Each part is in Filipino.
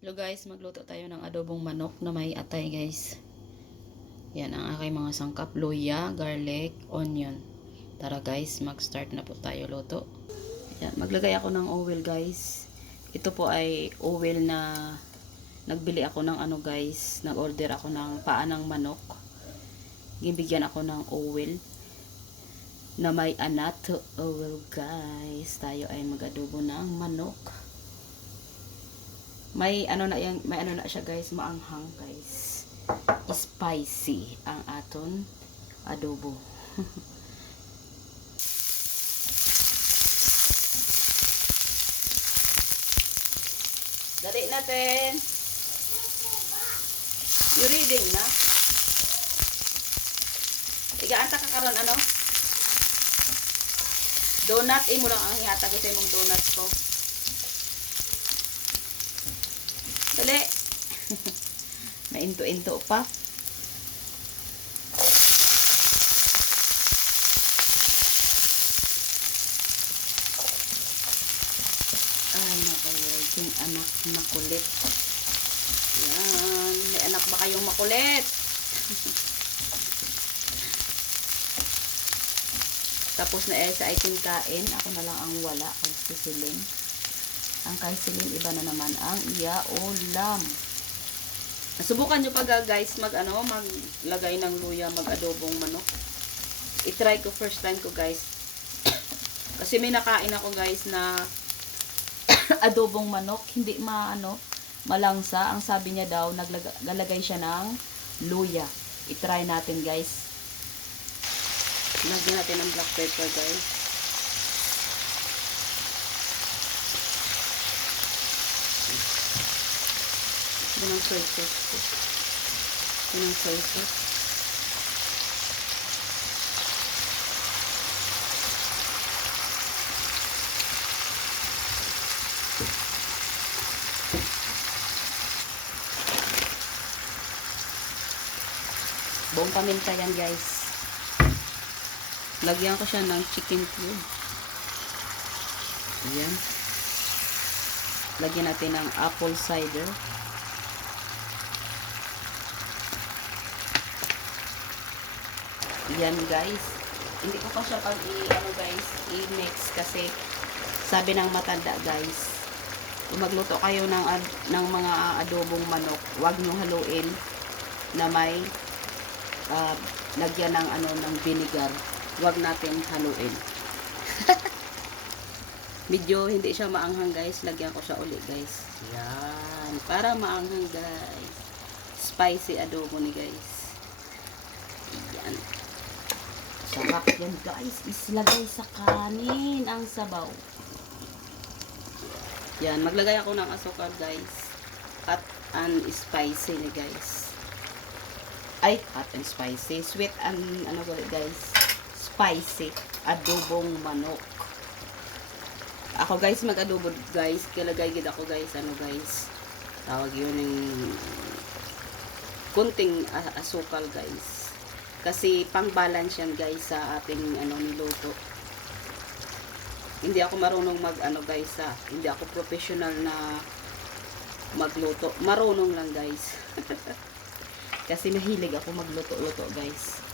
Hello guys, magluto tayo ng adobong manok na may atay guys. Yan ang aking mga sangkap. Luya, garlic, onion. Tara guys, mag-start na po tayo luto. Yan, maglagay ako ng oil guys. Ito po ay oil na nagbili ako ng ano guys. Nag-order ako ng paa ng manok. Gibigyan ako ng oil na may anato oil guys. Tayo ay mag-adobo ng manok may ano na yan, may ano na siya guys, maanghang guys. Spicy ang aton adobo. Dali natin. You reading na? Igaanta ka karon ano? Donut, imo lang ang hihatag sa imong donuts ko. Dali. Nainto-into pa. Ay, nakalord. Yung anak makulit. Yan. May anak ba kayong makulit? Tapos na eh, sa item kain, ako na lang ang wala. Kag sisilin. Ang kaisilin, iba na naman ang iya ulam. Subukan nyo ah, guys, mag ano, maglagay ng luya, mag-adobong manok. I-try ko first time ko guys. Kasi may nakain ako guys na adobong manok, hindi maano, malangsa. Ang sabi niya daw, naglalagay siya ng luya. I-try natin guys. Lagyan natin ng black pepper guys. Yan ang soy sauce. Yan ang soy sauce. Buong paminta yan guys. Lagyan ko siya ng chicken cube. Ayan. Lagyan natin ng apple cider. Yan guys. Hindi ko pa siya pag i ano guys, i-mix kasi sabi ng matanda guys, kung magluto kayo ng ng mga adobong manok, huwag niyo haluin na may ah, lagyan ng ano ng vinegar. Huwag natin haluin. Medyo hindi siya maanghang guys, lagyan ko siya uli guys. Yan, para maanghang guys. Spicy adobo ni guys. Yan. Sarap yan guys. Islagay sa kanin ang sabaw. Yan. Maglagay ako ng asukal guys. Hot and spicy guys. Ay, hot and spicy. Sweet and ano ba guys? Spicy. Adobong manok. Ako guys mag-adobo guys. Kilagay gid ako guys. Ano guys? Tawag yun yung kunting a- asukal guys. Kasi pang balance yan guys sa ating ano niluto. Hindi ako marunong mag ano guys sa hindi ako professional na magluto. Marunong lang guys. Kasi mahilig ako magluto-luto guys.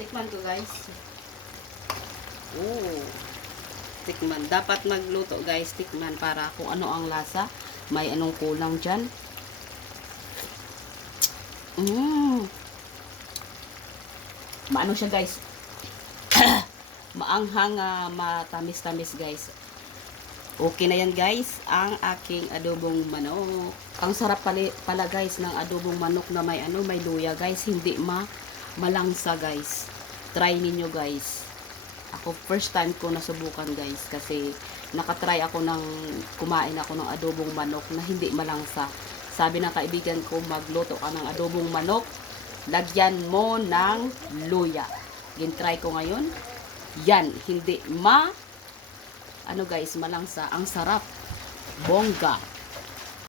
Tikman ko guys. Oh. Tikman. Dapat magluto guys, tikman para kung ano ang lasa. May anong kulang dyan. Mm. Maano siya guys? Maanghang, ah, matamis-tamis guys. Okay na yan guys, ang aking adobong manok. Ang sarap pala, pala guys ng adobong manok na may ano, may luya guys. Hindi ma malangsa guys. Try ninyo guys. Ako first time ko nasubukan guys kasi nakatry ako ng kumain ako ng adobong manok na hindi malangsa. Sabi ng kaibigan ko magluto ka ng adobong manok, lagyan mo ng luya. Gintry ko ngayon. Yan, hindi ma ano guys, malangsa. Ang sarap. Bongga.